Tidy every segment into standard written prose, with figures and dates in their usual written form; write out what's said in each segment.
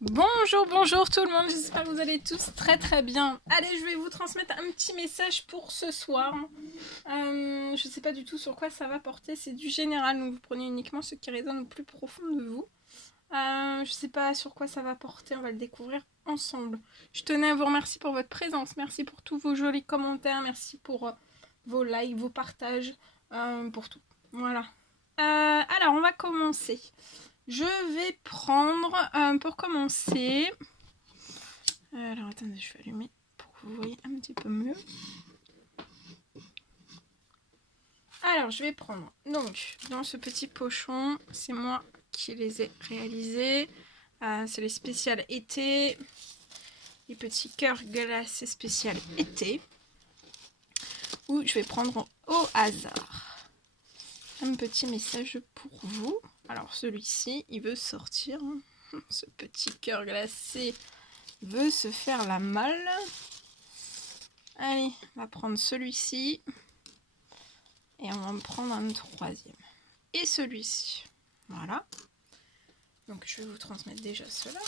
Bonjour, bonjour tout le monde, j'espère que vous allez tous très bien. Allez, je vais vous transmettre un petit message pour ce soir. Je sais pas du tout sur quoi ça va porter, c'est du général, donc vous prenez uniquement ce qui résonne au plus profond de vous. Je sais pas sur quoi ça va porter, on va le découvrir ensemble. Je tenais à vous remercier pour votre présence, merci pour tous vos jolis commentaires, merci pour vos likes, vos partages, pour tout. Voilà. Alors, on va commencer. Je vais prendre, pour commencer... alors, attendez, je vais allumer pour que vous voyez un petit peu mieux. Alors, je vais prendre, donc, dans ce petit pochon, c'est moi qui les ai réalisés. C'est les spéciales été. Les petits cœurs glacés spécial été. Où je vais prendre au hasard un petit message pour vous. Alors, celui-ci, il veut sortir. Ce petit cœur glacé veut se faire la malle. Allez, on va prendre celui-ci. Et on va en prendre un troisième. Et celui-ci. Voilà. Donc je vais vous transmettre déjà cela.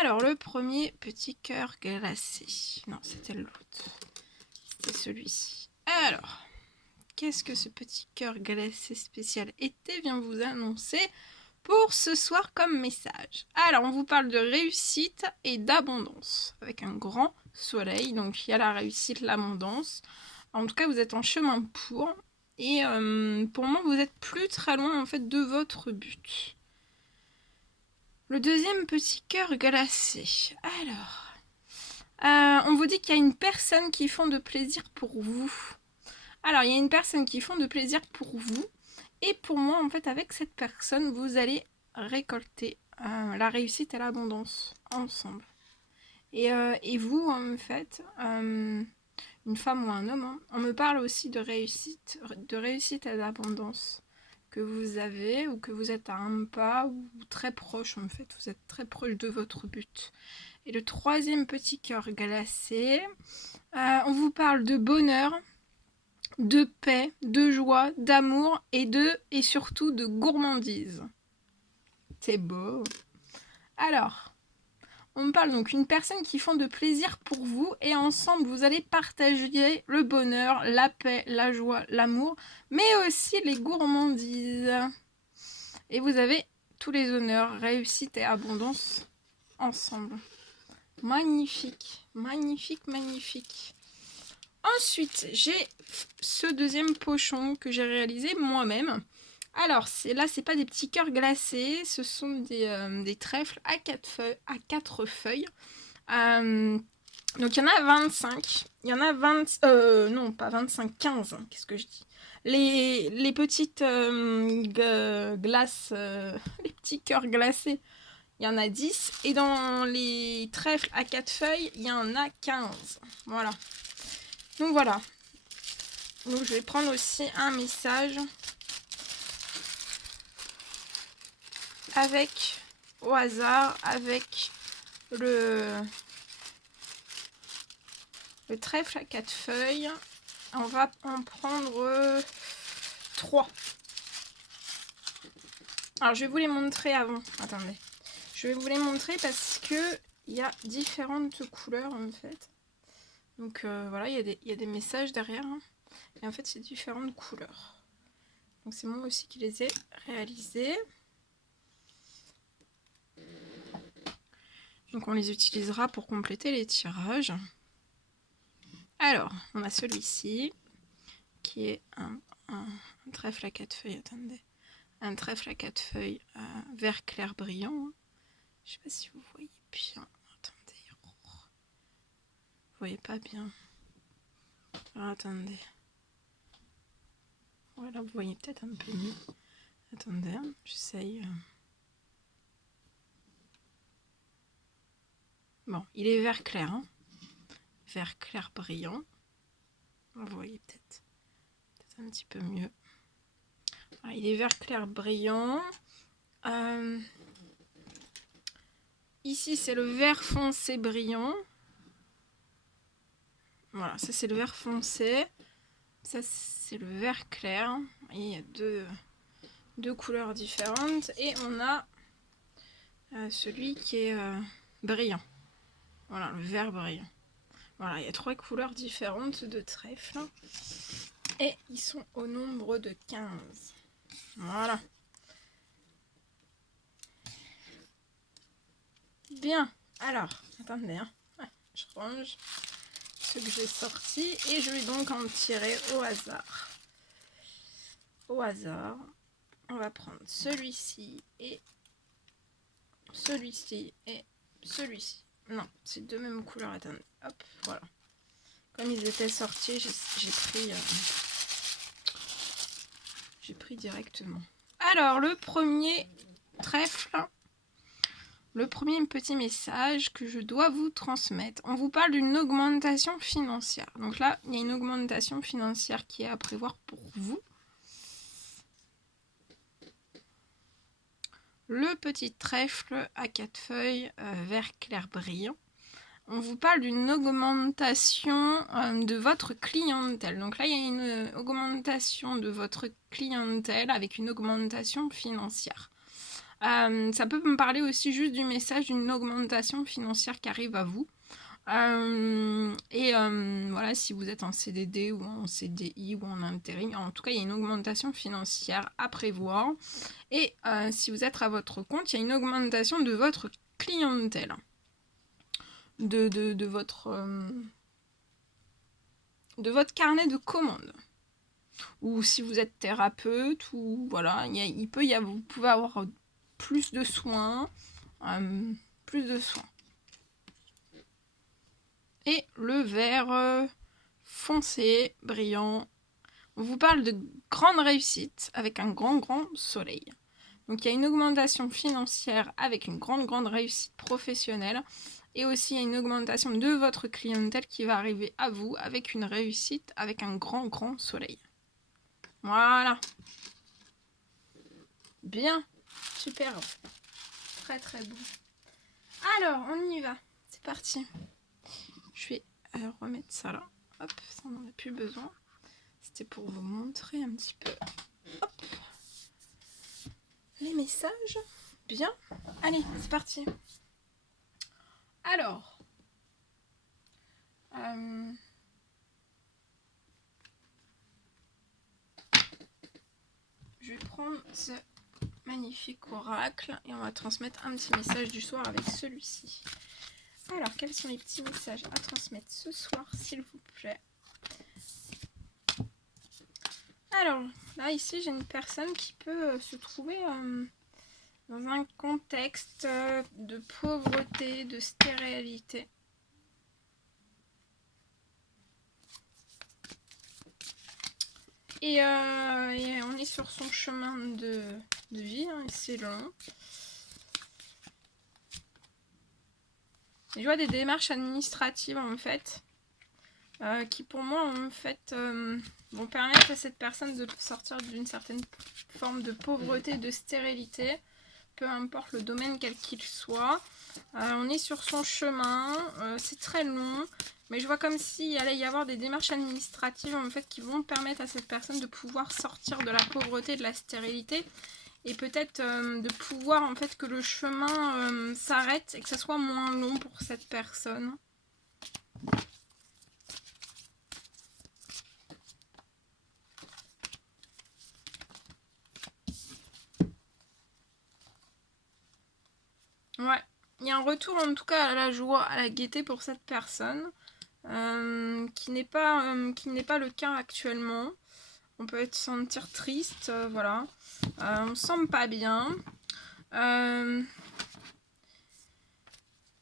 Alors, le premier petit cœur glacé. Non, c'était l'autre. C'était celui-ci. Alors, qu'est-ce que ce petit cœur glacé spécial été vient vous annoncer pour ce soir comme message? Alors, on vous parle de réussite et d'abondance. Avec un grand soleil. Donc, il y a la réussite, l'abondance. En tout cas, vous êtes en chemin pour. Et pour moi, vous êtes plus très loin en fait de votre but. Le deuxième petit cœur glacé. Alors, on vous dit qu'il y a une personne qui font de plaisir pour vous. Alors, il y a une personne qui font de plaisir pour vous. Et pour moi, en fait, avec cette personne, vous allez récolter la réussite et l'abondance ensemble. Et vous, en fait, une femme ou un homme, hein, on me parle aussi de réussite et d'abondance que vous avez ou que vous êtes à un pas ou très proche en fait, vous êtes très proche de votre but. Et le troisième petit cœur glacé, on vous parle de bonheur, de paix, de joie, d'amour et surtout de gourmandise. C'est beau. Alors, on me parle donc d'une personne qui font de plaisir pour vous et ensemble vous allez partager le bonheur, la paix, la joie, l'amour, mais aussi les gourmandises. Et vous avez tous les honneurs, réussite et abondance ensemble. Magnifique, magnifique, magnifique. Ensuite, j'ai ce deuxième pochon que j'ai réalisé moi-même. Alors, là, c'est pas des petits cœurs glacés, ce sont des trèfles à 4 feuilles. Donc, il y en a 25. Il y en a 20... non, pas 25, 15. Qu'est-ce que je dis? Les petites glaces, les petits cœurs glacés, il y en a 10. Et dans les trèfles à 4 feuilles, il y en a 15. Voilà. Donc, voilà. Donc, je vais prendre aussi un message avec, au hasard, avec le trèfle à 4 feuilles. On va en prendre 3. Alors, je vais vous les montrer avant. Attendez. Je vais vous les montrer parce que il y a différentes couleurs en fait. Donc voilà, il y a des messages derrière. Hein. Et en fait, c'est différentes couleurs. Donc c'est moi aussi qui les ai réalisés. Donc on les utilisera pour compléter les tirages. Alors, on a celui-ci qui est un trèfle à 4 feuilles. Attendez. Un trèfle à 4 feuilles vert clair brillant. Je sais pas si vous voyez bien. Attendez. Vous voyez pas bien. Alors, attendez. Voilà, vous voyez peut-être un peu mieux. Attendez, j'essaye. Bon, il est vert clair. Hein. Vert clair brillant. Vous voyez peut-être un petit peu mieux. Alors, il est vert clair brillant. Ici, c'est le vert foncé brillant. Voilà, ça c'est le vert foncé. Ça c'est le vert clair. Et il y a deux couleurs différentes. Et on a celui qui est brillant. Voilà, le vert brillant. Voilà, il y a 3 couleurs différentes de trèfle. Et ils sont au nombre de 15. Voilà. Bien. Alors, attendez, hein. Je range ce que j'ai sorti et je vais donc en tirer au hasard. Au hasard, on va prendre celui-ci et celui-ci et celui-ci. Non, c'est deux mêmes couleurs. Attendez, hop, voilà. Comme ils étaient sortis, j'ai pris directement. Alors, le premier trèfle, le premier petit message que je dois vous transmettre. On vous parle d'une augmentation financière. Donc là, il y a une augmentation financière qui est à prévoir pour vous. Le petit trèfle à 4 feuilles vert clair brillant. On vous parle d'une augmentation de votre clientèle. Donc là, il y a une augmentation de votre clientèle avec une augmentation financière. Ça peut me parler aussi juste du message d'une augmentation financière qui arrive à vous. Voilà, si vous êtes en CDD ou en CDI ou en intérim, en tout cas, il y a une augmentation financière à prévoir. Et si vous êtes à votre compte, il y a une augmentation de votre clientèle. De votre carnet de commandes. Ou si vous êtes thérapeute, ou voilà, vous pouvez avoir plus de soins. Et le vert foncé, brillant. On vous parle de grande réussite avec un grand soleil. Donc il y a une augmentation financière avec une grande réussite professionnelle. Et aussi il y a une augmentation de votre clientèle qui va arriver à vous avec une réussite avec un grand soleil. Voilà. Bien. Super. Très beau. Alors, on y va. C'est parti. Je vais remettre ça là. Hop, ça on n'en a plus besoin. C'était pour vous montrer un petit peu. Hop. Les messages. Bien. Allez, c'est parti. Alors. Je vais prendre ce magnifique oracle et on va transmettre un petit message du soir avec celui-ci. Alors, quels sont les petits messages à transmettre ce soir, s'il vous plaît? Alors, là, ici, j'ai une personne qui peut se trouver dans un contexte de pauvreté, de stérilité. Et on est sur son chemin de vie, hein, et c'est long. Je vois des démarches administratives, en fait, qui, pour moi, en fait, vont permettre à cette personne de sortir d'une certaine forme de pauvreté, de stérilité, peu importe le domaine quel qu'il soit. On est sur son chemin, c'est très long, mais je vois comme s'il allait y avoir des démarches administratives en fait qui vont permettre à cette personne de pouvoir sortir de la pauvreté, de la stérilité, et peut-être de pouvoir en fait que le chemin s'arrête et que ça soit moins long pour cette personne. Ouais, il y a un retour en tout cas à la joie, à la gaieté pour cette personne, qui n'est pas le cas actuellement. On peut se sentir triste, voilà. On se sent pas bien. Je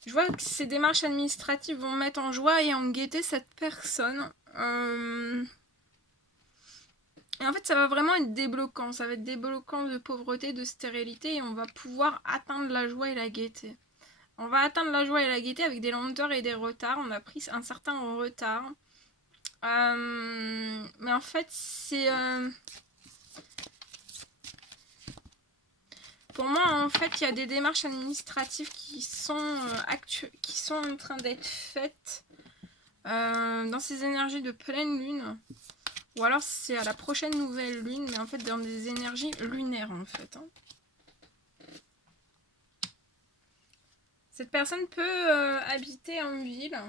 vois que ces démarches administratives vont mettre en joie et en gaieté cette personne. Et en fait, ça va vraiment être débloquant. Ça va être débloquant de pauvreté, de stérilité. Et on va pouvoir atteindre la joie et la gaieté. On va atteindre la joie et la gaieté avec des lenteurs et des retards. On a pris un certain retard. Mais en fait, c'est... Pour moi, en fait, il y a des démarches administratives qui sont en train d'être faites dans ces énergies de pleine lune. Ou alors c'est à la prochaine nouvelle lune, mais en fait dans des énergies lunaires en fait. Hein. Cette personne peut habiter en ville.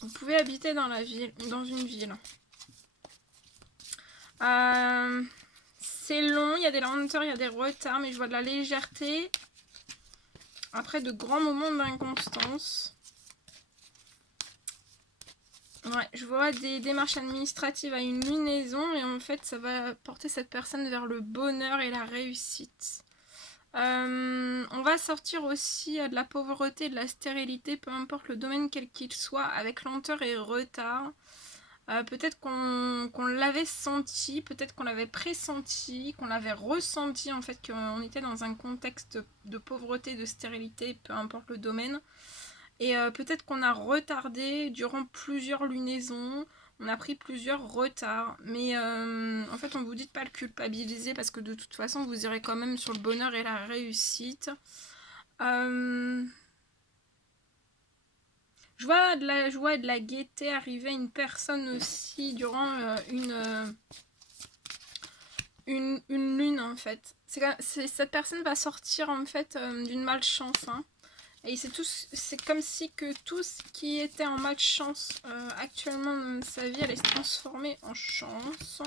Vous pouvez habiter dans la ville, dans une ville. C'est long, il y a des lenteurs, il y a des retards, mais je vois de la légèreté. Après de grands moments d'inconstance. Ouais, je vois des démarches administratives à une lunaison et en fait ça va porter cette personne vers le bonheur et la réussite. On va sortir aussi de la pauvreté, de la stérilité, peu importe le domaine quel qu'il soit, avec lenteur et retard. Peut-être qu'on l'avait senti, peut-être qu'on l'avait pressenti, qu'on l'avait ressenti en fait, qu'on était dans un contexte de pauvreté, de stérilité, peu importe le domaine. Et peut-être qu'on a retardé durant plusieurs lunaisons, on a pris plusieurs retards. Mais en fait, on vous dit de pas le culpabiliser parce que de toute façon, vous irez quand même sur le bonheur et la réussite. Je vois de la joie et de la gaieté arriver à une personne aussi durant une lune en fait. Cette personne va sortir en fait d'une malchance. Hein. Et c'est comme si que tout ce qui était en malchance actuellement dans sa vie allait se transformer en chance.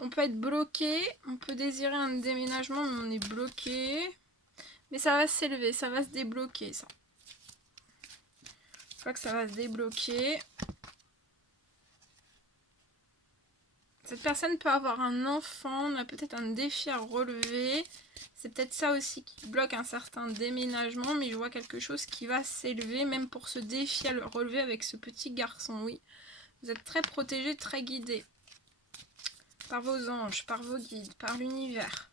On peut être bloqué, on peut désirer un déménagement mais on est bloqué. Mais ça va s'élever, ça va se débloquer ça. Je crois que ça va se débloquer. Cette personne peut avoir un enfant, on a peut-être un défi à relever. C'est peut-être ça aussi qui bloque un certain déménagement, mais je vois quelque chose qui va s'élever, même pour ce défi à le relever avec ce petit garçon, oui. Vous êtes très protégé, très guidé. Par vos anges, par vos guides, par l'univers.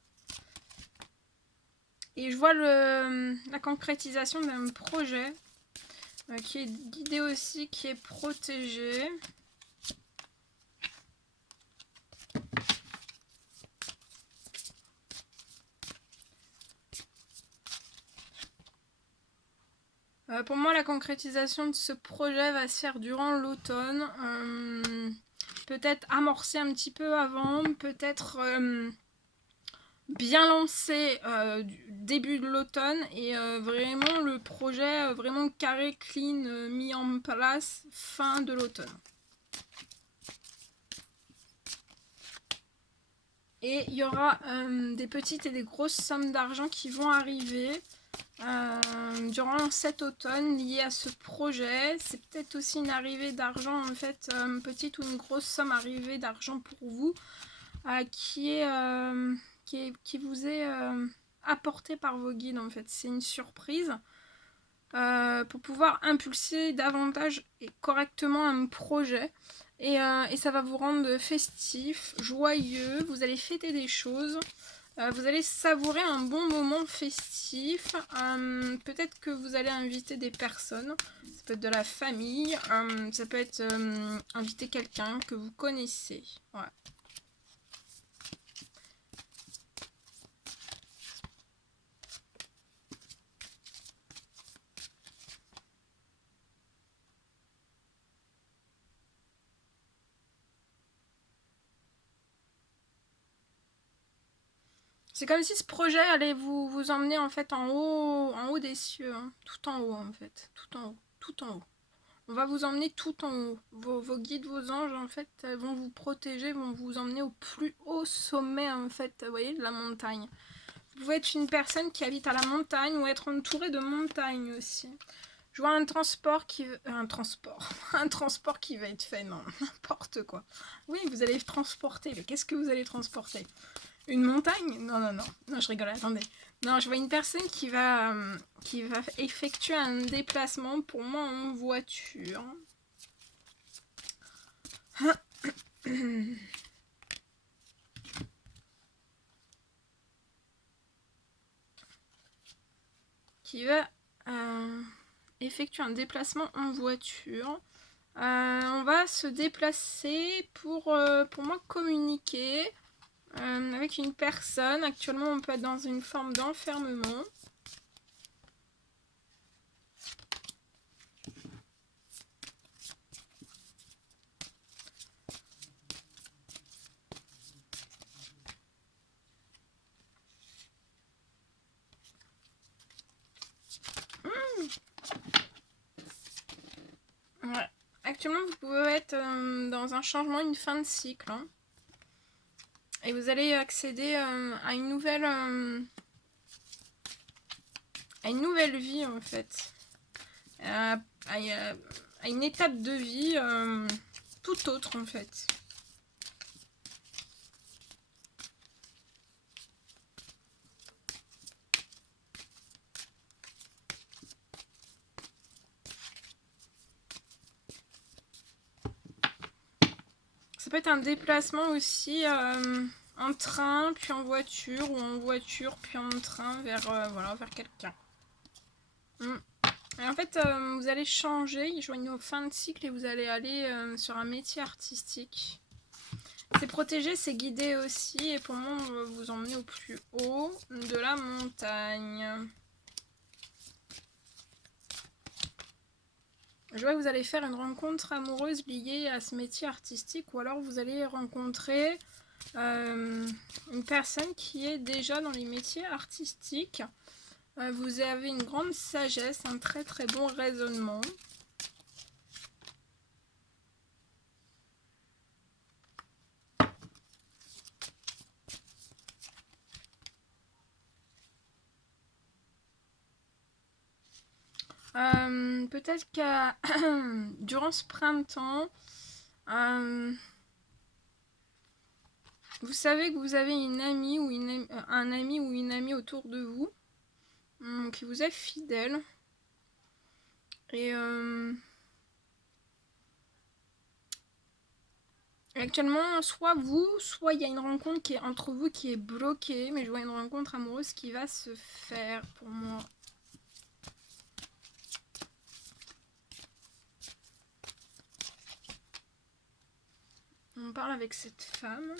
Et je vois la concrétisation d'un projet qui est guidé aussi, qui est protégé. Pour moi, la concrétisation de ce projet va se faire durant l'automne. Peut-être amorcer un petit peu avant, peut-être bien lancé du début de l'automne et vraiment le projet vraiment carré, clean, mis en place fin de l'automne. Et il y aura des petites et des grosses sommes d'argent qui vont arriver durant cet automne liées à ce projet. C'est peut-être aussi une arrivée d'argent en fait, petite ou une grosse somme arrivée d'argent pour vous qui vous est apportée par vos guides en fait. C'est une surprise pour pouvoir impulser davantage et correctement un projet. Et ça va vous rendre festif, joyeux, vous allez fêter des choses, vous allez savourer un bon moment festif, peut-être que vous allez inviter des personnes, ça peut être de la famille, ça peut être inviter quelqu'un que vous connaissez. Ouais. C'est comme si ce projet allait vous emmener en fait en haut des cieux, hein. Tout en haut en fait, tout en haut, tout en haut. On va vous emmener tout en haut. Vos guides, vos anges en fait vont vous protéger, vont vous emmener au plus haut sommet en fait, vous voyez, de la montagne. Vous pouvez être une personne qui habite à la montagne ou être entourée de montagnes aussi. Je vois un transport qui... un transport. Un transport qui va être fait, non, n'importe quoi. Oui, vous allez transporter, mais qu'est-ce que vous allez transporter? Une montagne? Non, non, non. Non, je rigole, attendez. Non, je vois une personne qui va effectuer un déplacement, pour moi, en voiture. Qui va effectuer un déplacement en voiture. On va se déplacer pour moi communiquer avec une personne. Actuellement, on peut être dans une forme d'enfermement. actuellement, vous pouvez être dans un changement, une fin de cycle. Hein. Et vous allez accéder à une nouvelle vie, en fait. À une étape de vie tout autre, en fait. Ça peut être un déplacement aussi en train, puis en voiture, ou en voiture, puis en train vers, voilà, vers quelqu'un. Et en fait, vous allez changer, il joigne aux fins de cycle et vous allez aller sur un métier artistique. C'est protégé, c'est guidé aussi, et pour moi, on va vous emmener au plus haut de la montagne. Je vois que vous allez faire une rencontre amoureuse liée à ce métier artistique, ou alors vous allez rencontrer une personne qui est déjà dans les métiers artistiques. Vous avez une grande sagesse, un très très bon raisonnement. Peut-être qu'à durant ce printemps, vous savez que vous avez une amie ou un ami ou une amie autour de vous qui vous est fidèle. Et actuellement, soit il y a une rencontre qui est entre vous qui est bloquée, mais je vois une rencontre amoureuse qui va se faire pour moi. On parle avec cette femme.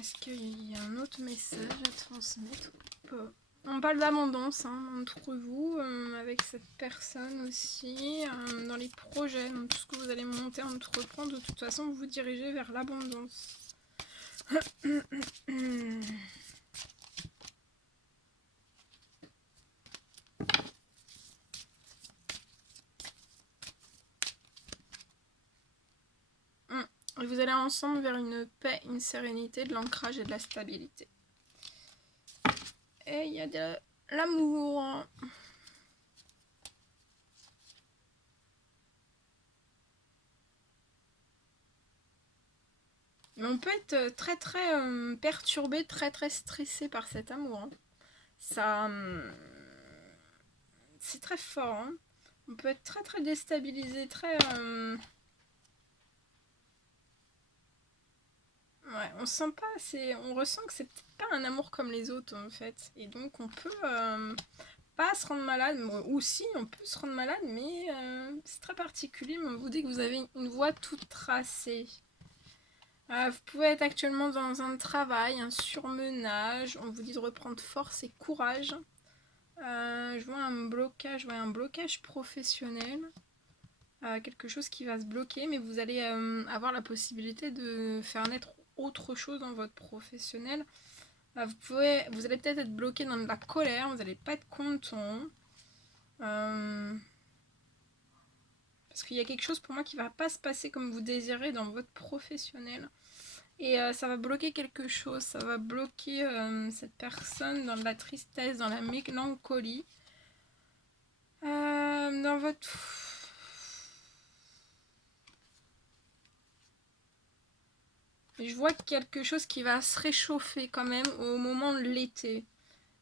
Est-ce qu'il y a un autre message à transmettre ou pas? On parle d'abondance entre vous, avec cette personne aussi, dans les projets, dans tout ce que vous allez monter, entreprendre. De toute façon, vous vous dirigez vers l'abondance. Et vous allez ensemble vers une paix, une sérénité, de l'ancrage et de la stabilité. Et il y a de l'amour. Mais on peut être très très perturbé, très très stressé par cet amour. Hein. Ça, c'est très fort. Hein. On peut être très très déstabilisé, très... Ouais, on sent pas, on ressent que c'est peut-être pas un amour comme les autres en fait. Et donc on peut pas se rendre malade, ou si on peut se rendre malade, mais c'est très particulier. Mais on vous dit que vous avez une voie toute tracée. Vous pouvez être actuellement dans un travail, un surmenage. On vous dit de reprendre force et courage. Je vois un blocage professionnel. Quelque chose qui va se bloquer, mais vous allez avoir la possibilité de faire naître autre chose dans votre professionnel. Vous allez peut-être être bloqué dans de la colère, vous n'allez pas être content. Parce qu'il y a quelque chose pour moi qui va pas se passer comme vous désirez dans votre professionnel. Et ça va bloquer quelque chose, ça va bloquer cette personne dans de la tristesse, dans la mélancolie. Dans votre... Je vois quelque chose qui va se réchauffer quand même au moment de l'été.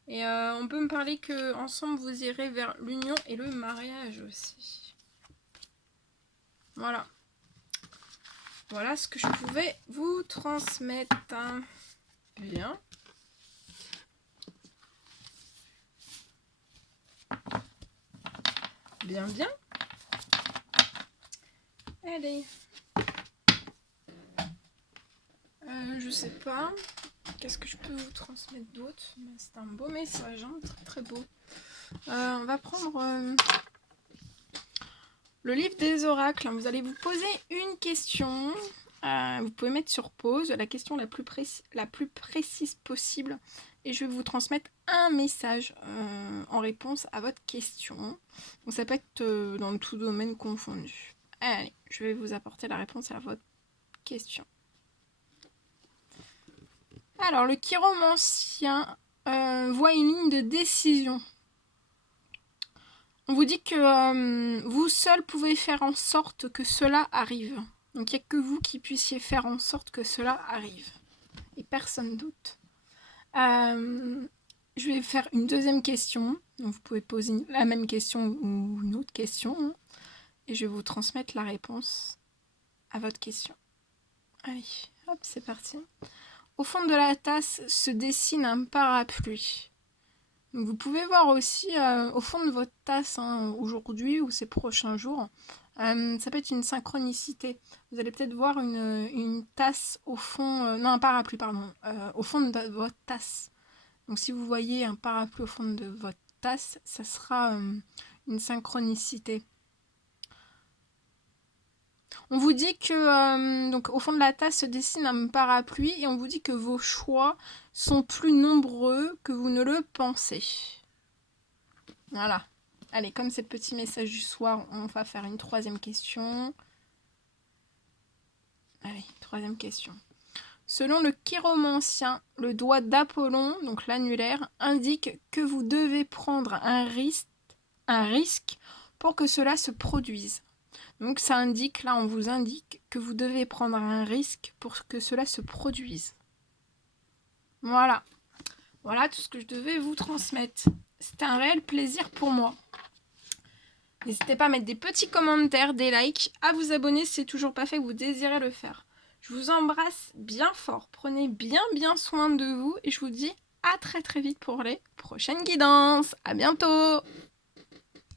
Et on peut me parler que ensemble vous irez vers l'union et le mariage aussi. Voilà. Voilà ce que je pouvais vous transmettre. Bien. Bien, bien. Allez. Je sais pas. Qu'est-ce que je peux vous transmettre d'autre? C'est un beau message, hein, très très beau. On va prendre le livre des oracles. Vous allez vous poser une question Vous pouvez mettre sur pause la question la plus précise possible et je vais vous transmettre un message en réponse à votre question. Donc ça peut être dans tout domaine confondu. Allez, je vais vous apporter la réponse à votre question. Alors, le chiromancien voit une ligne de décision. On vous dit que vous seul pouvez faire en sorte que cela arrive. Donc, il n'y a que vous qui puissiez faire en sorte que cela arrive. Et personne d'autre. Je vais faire une deuxième question. Donc, vous pouvez poser la même question ou une autre question. Et je vais vous transmettre la réponse à votre question. Allez, hop, c'est parti. Au fond de la tasse se dessine un parapluie. Donc vous pouvez voir aussi au fond de votre tasse aujourd'hui ou ces prochains jours, ça peut être une synchronicité. Vous allez peut-être voir une tasse au fond, non un parapluie pardon, au fond de votre tasse. Donc si vous voyez un parapluie au fond de votre tasse, ça sera une synchronicité. On vous dit que donc au fond de la tasse se dessine un parapluie et on vous dit que vos choix sont plus nombreux que vous ne le pensez. Voilà. Allez, comme c'est le petit message du soir, on va faire une troisième question. Allez, troisième question. Selon le chiromancien, le doigt d'Apollon, donc l'annulaire, indique que vous devez prendre un risque pour que cela se produise. Donc ça indique, là on vous indique que vous devez prendre un risque pour que cela se produise. Voilà. Voilà tout ce que je devais vous transmettre. C'était un réel plaisir pour moi. N'hésitez pas à mettre des petits commentaires, des likes, à vous abonner si c'est toujours pas fait que vous désirez le faire. Je vous embrasse bien fort. Prenez bien soin de vous et je vous dis à très vite pour les prochaines guidances. À bientôt!